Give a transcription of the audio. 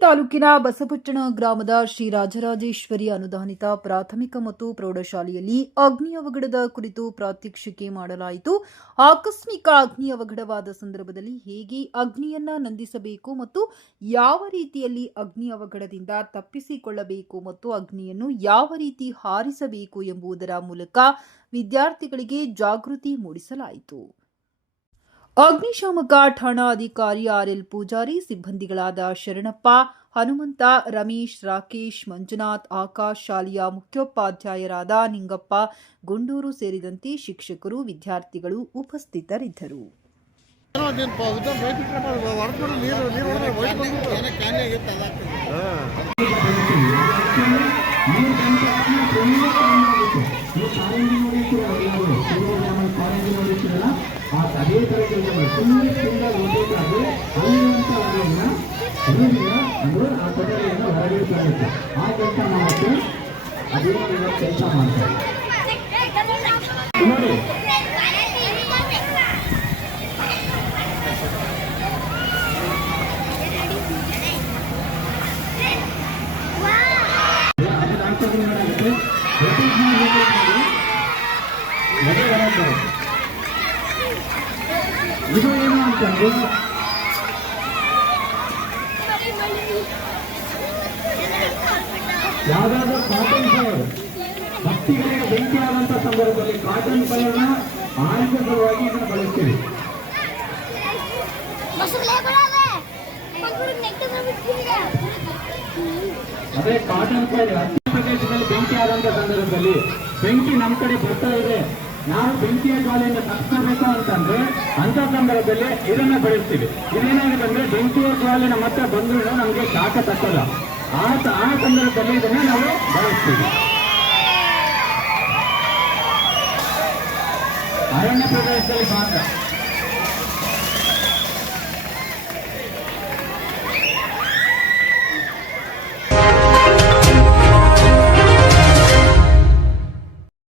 ತಾಲೂಕಿನ ಬಸಪಟ್ಟಣ ಗ್ರಾಮದ ಶ್ರೀ ರಾಜರಾಜೇಶ್ವರಿ ಅನುದಾನಿತ ಪ್ರಾಥಮಿಕ ಮತ್ತು ಪ್ರೌಢಶಾಲೆಯಲ್ಲಿ ಅಗ್ನಿ ಅವಘಡದ ಕುರಿತು ಪ್ರಾತ್ಯಕ್ಷಿಕೆ ಮಾಡಲಾಯಿತು. ಆಕಸ್ಮಿಕ ಅಗ್ನಿ ಅವಘಡವಾದ ಸಂದರ್ಭದಲ್ಲಿ ಹೇಗೆ ಅಗ್ನಿಯನ್ನ ನಂದಿಸಬೇಕು ಮತ್ತು ಯಾವ ರೀತಿಯಲ್ಲಿ ಅಗ್ನಿ ಅವಘಡದಿಂದ ತಪ್ಪಿಸಿಕೊಳ್ಳಬೇಕು ಮತ್ತು ಅಗ್ನಿಯನ್ನು ಯಾವ ರೀತಿ ಹಾರಿಸಬೇಕು ಎಂಬುದರ ಮೂಲಕ ವಿದ್ಯಾರ್ಥಿಗಳಿಗೆ ಜಾಗೃತಿ ಮೂಡಿಸಲಾಯಿತು. ಅಗ್ನಿಶಾಮಕ ಠಾಣಾ ಅಧಿಕಾರಿ ಆರ್ಎಲ್ ಪೂಜಾರಿ, ಸಿಬ್ಬಂದಿಗಳಾದ ಶರಣಪ್ಪ, ಹನುಮಂತ, ರಮೇಶ್, ರಾಕೇಶ್, ಮಂಜುನಾಥ್, ಆಕಾಶ್, ಶಾಲೆಯ ಮುಖ್ಯೋಪಾಧ್ಯಾಯರಾದ ನಿಂಗಪ್ಪ, ಗುಂಡೂರು ಸೇರಿದಂತೆ ಶಿಕ್ಷಕರು, ವಿದ್ಯಾರ್ಥಿಗಳು ಉಪಸ್ಥಿತರಿದ್ದರು. ಅದೇ ತರ ಕೆಲಸ ಮಾಡಿ ಸುಮ್ಮನೆ ತುಂಬ ಓದಬೇಕಾದ್ರೆ ಅಲ್ಲಿರುವಂತ ಅರಿವನ್ನ ಅರಿವಿನ ಅಂದ್ರೆ ಆ ಕೊಠಡಿಯನ್ನು ಹೊರಗಿಡ್ಕೊಬೇಕು ಆ ಕೆಲಸ ಮಾಡಕ್ಕೆ ಅದೇ ಕೆಲಸ ಮಾಡ್ತಾರೆ ನೋಡಿ ಅದು ನಾಲ್ಕು ಏನಾಗುತ್ತೆ ಇದು ಏನು ಅಂತಂದ್ರೆ ಯಾವ್ದಾದ್ರು ಕಾಟನ್ ಫೈರ್ ಭಕ್ತಿಗಳಿಗೆ ಬೆಂಕಿ ಆದಂತ ಸಂದರ್ಭದಲ್ಲಿ ಕಾಟನ್ ಫೈರ್ನ ಆಯ್ಕೆ ಸಲುವಾಗಿ ಇದನ್ನು ಬಳಸ್ತೀವಿ. ಅದೇ ಕಾಟನ್ ಫೈರ್ ಹತ್ತಿ ಪ್ರದೇಶದಲ್ಲಿ ಬೆಂಕಿ ಆದಂತ ಸಂದರ್ಭದಲ್ಲಿ ಬೆಂಕಿ ನಮ್ಮ ಕಡೆ ಬರ್ತಾ ಇದೆ. ಬೆಂಕಿಯ ಗಾಳಿಯಿಂದ ತಪ್ಪಿಸಬೇಕು ಅಂತಂದ್ರೆ ಅಂತ ಸಂದರ್ಭದಲ್ಲಿ ಇದನ್ನ ಬೆಳೆಸ್ತೀವಿ. ಇದೇನಾಗಿದೆ ಅಂದ್ರೆ ಬೆಂಕಿಯ ಗಾಳಿನ ಹತ್ರ ಬಂದ್ರು ನಮಗೆ ಶಾಖ ತಕ್ಕಲ್ಲ. ಆ ಆ ಸಂದರ್ಭದಲ್ಲಿ ಇದನ್ನ ನಾವು ಬಳಸ್ತೀವಿ. ಅರಣ್ಯ ಪ್ರದೇಶದಲ್ಲಿ ಮಾತ್ರ.